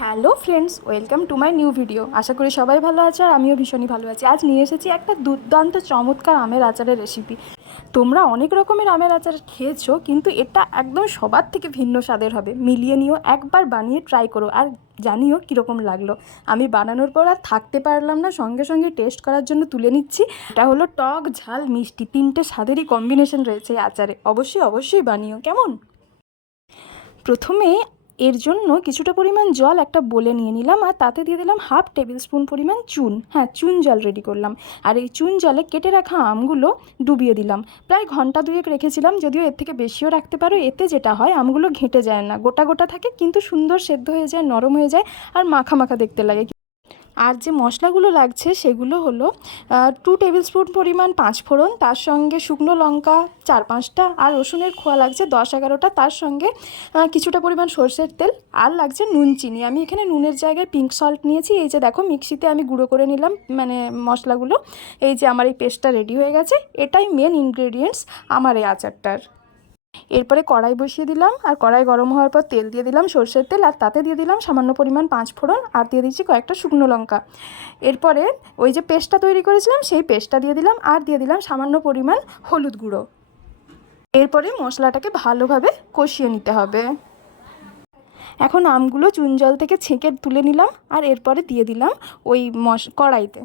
Hello friends, welcome to my new video. আশা করি সবাই ভালো আছে আর আমিও ভীষণই ভালো আছি। আজ নিয়ে এসেছি একটা দুর্দান্ত চমৎকার আমের আচারের রেসিপি। তোমরা অনেক রকমের আমের আচার খেয়েছো, কিন্তু এটা একদম সবার থেকে ভিন্ন স্বাদের হবে। মিলিয়ে নিও, একবার বানিয়ে ট্রাই করো আর জানিও কীরকম লাগলো। আমি বানানোর পর আর থাকতে পারলাম না, সঙ্গে সঙ্গে টেস্ট করার জন্য তুলে নিচ্ছি। এটা হলো টক ঝাল মিষ্টি, তিনটে স্বাদেরই কম্বিনেশন রয়েছে এই আচারে। অবশ্যই বানিও কেমন। প্রথমে এর জন্য কিছুটা পরিমাণ জল একটা বলে নিয়ে নিলাম, আর তাতে দিয়ে দিলাম 1/2 টেবিল স্পুন পরিমাণ চুন। চুন জল রেডি করলাম। আর এই চুন জলে কেটে রাখা আমগুলো ডুবিয়ে দিলাম। প্রায় ঘন্টা দুয়েক রেখেছিলাম, যদিও এর থেকে বেশিও রাখতে পারো। এতে যেটা হয়, আমগুলো ঘেঁটে যায় না, গোটা গোটা থাকে, কিন্তু সুন্দর সেদ্ধ হয়ে যায়, নরম হয়ে যায় আর মাখা মাখা দেখতে লাগে। আর যে মশলাগুলো লাগছে সেগুলো হলো 2 টেবিল স্পুন পরিমাণ 5 ফোড়ন, তার সঙ্গে শুকনো লঙ্কা 4-5টা, আর রসুনের খোয়া লাগছে 10-11টা, তার সঙ্গে কিছুটা পরিমাণ সরষের তেল, আর লাগছে নুন চিনি। আমি এখানে নুনের জায়গায় পিঙ্ক সল্ট নিয়েছি। এই যে দেখো, মিক্সিতে আমি গুঁড়ো করে নিলাম মশলাগুলো। এই যে আমার এই পেস্টটা রেডি হয়ে গেছে। এটাই মেন ইনগ্রেডিয়েন্টস আমার এই আচারটার। এরপরে কড়াই বসিয়ে দিলাম, আর কড়াই গরম হওয়ার পর তেল দিয়ে দিলাম, সরষের তেল, আর তাতে দিয়ে দিলাম সামান্য পরিমাণ 5 ফোড়ন, আর দিয়ে দিচ্ছি কয়েকটা শুকনো লঙ্কা। এরপরে ওই যে পেস্টটা তৈরি করেছিলাম সেই পেস্টটা দিয়ে দিলাম, আর দিয়ে দিলাম সামান্য পরিমাণ হলুদ গুঁড়ো। এরপরে মশলাটাকে ভালোভাবে কষিয়ে নিতে হবে। এখন আমগুলো চুন জল থেকে ছেঁকে তুলে নিলাম, আর এরপরে দিয়ে দিলাম ওই কড়াইতে।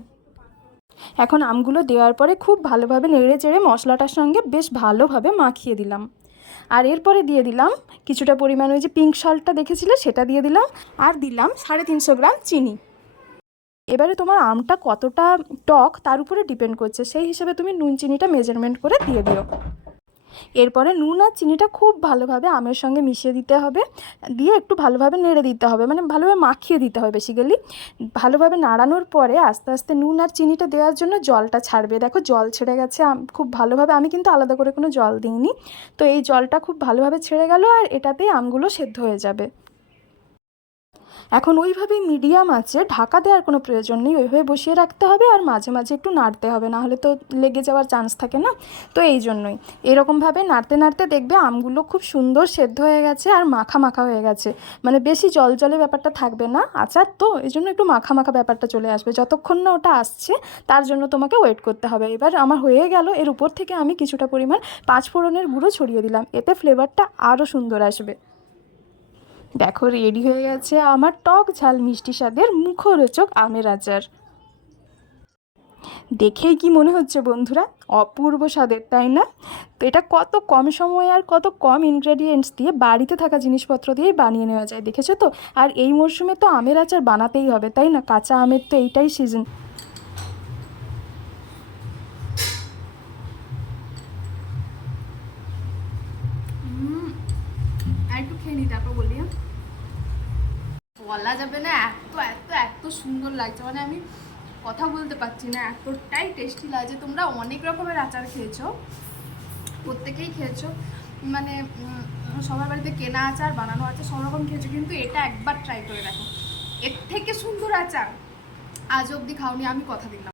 এখন আমগুলো দেওয়ার পরে খুব ভালোভাবে নেড়ে চেড়ে মশলাটার সঙ্গে বেশ ভালোভাবে মাখিয়ে দিলাম। আর এরপরে দিয়ে দিলাম কিছুটা পরিমাণ ওই যে পিঙ্ক সল্টটা দেখেছিলে সেটা দিয়ে দিলাম, আর দিলাম 350 গ্রাম চিনি। এবারে তোমার আমটা কতটা টক তার উপরে ডিপেন্ড করছে, সেই হিসেবে তুমি নুন চিনিটা মেজারমেন্ট করে দিয়ে দিও। এরপরে নুন আর চিনিটা খুব ভালোভাবে আমের সঙ্গে মিশিয়ে দিতে হবে, দিয়ে একটু ভালোভাবে নেড়ে দিতে হবে, ভালোভাবে মাখিয়ে দিতে হবে বেসিক্যালি। ভালোভাবে নাড়ানোর পরে আস্তে আস্তে নুন আর চিনিটা দেওয়ার জন্য জলটা ছাড়বে। দেখো জল ছেড়ে গেছে খুব ভালোভাবে। আমি কিন্তু আলাদা করে কোনো জল দিইনি। তো এই জলটা খুব ভালোভাবে ছেড়ে গেল, আর এটাতেই আমগুলো সেদ্ধ হয়ে যাবে। এখন ওইভাবেই মিডিয়াম আছে, ঢাকা দেওয়ার কোনো প্রয়োজন নেই, ওইভাবে বসিয়ে রাখতে হবে, আর মাঝে মাঝে একটু নাড়তে হবে, নাহলে তো লেগে যাওয়ার চান্স থাকে না। তো এই জন্যই এরকমভাবে নাড়তে নাড়তে দেখবে আমগুলো খুব সুন্দর সেদ্ধ হয়ে গেছে আর মাখা মাখা হয়ে গেছে। বেশি জল জলে ব্যাপারটা থাকবে না, আচার তো এই জন্য একটু মাখা মাখা ব্যাপারটা চলে আসবে। যতক্ষণ না ওটা আসছে তার জন্য তোমাকে ওয়েট করতে হবে। এবার আমার হয়ে গেল। এর উপর থেকে আমি কিছুটা পরিমাণ 5 ফোড়নের গুঁড়ো ছড়িয়ে দিলাম, এতে ফ্লেভারটা আরও সুন্দর আসবে। দেখো, রেডি হয়ে গেছে আমার টক ঝাল মিষ্টি স্বাদের মুখরোচক আমের আচার। দেখেই কি মনে হচ্ছে বন্ধুরা, অপূর্ব স্বাদের, তাই না? তো এটা কত কম সময়ে আর কত কম ইনগ্রেডিয়েন্টস দিয়ে, বাড়িতে থাকা জিনিসপত্র দিয়েই বানিয়ে নেওয়া যায়, দেখেছো তো? আর এই মরশুমে তো আমের আচার বানাতেই হবে, তাই না? কাঁচা আমের তো এইটাই সিজন। একটু খেয়ে নি, তারপর বলি। বলা যাবে না, এত এত এত সুন্দর লাগছে, আমি কথা বলতে পারছি না, এতটাই টেস্টি লাগছে। তোমরা অনেক রকমের আচার খেয়েছো, প্রত্যেকেই খেয়েছো, সবার বাড়িতে কেনা আচার, বানানো আচার সব রকম খেয়েছো, কিন্তু এটা একবার ট্রাই করে দেখো, এর থেকে সুন্দর আচার আজ অবধি খাওনি, আমি কথা দিলাম।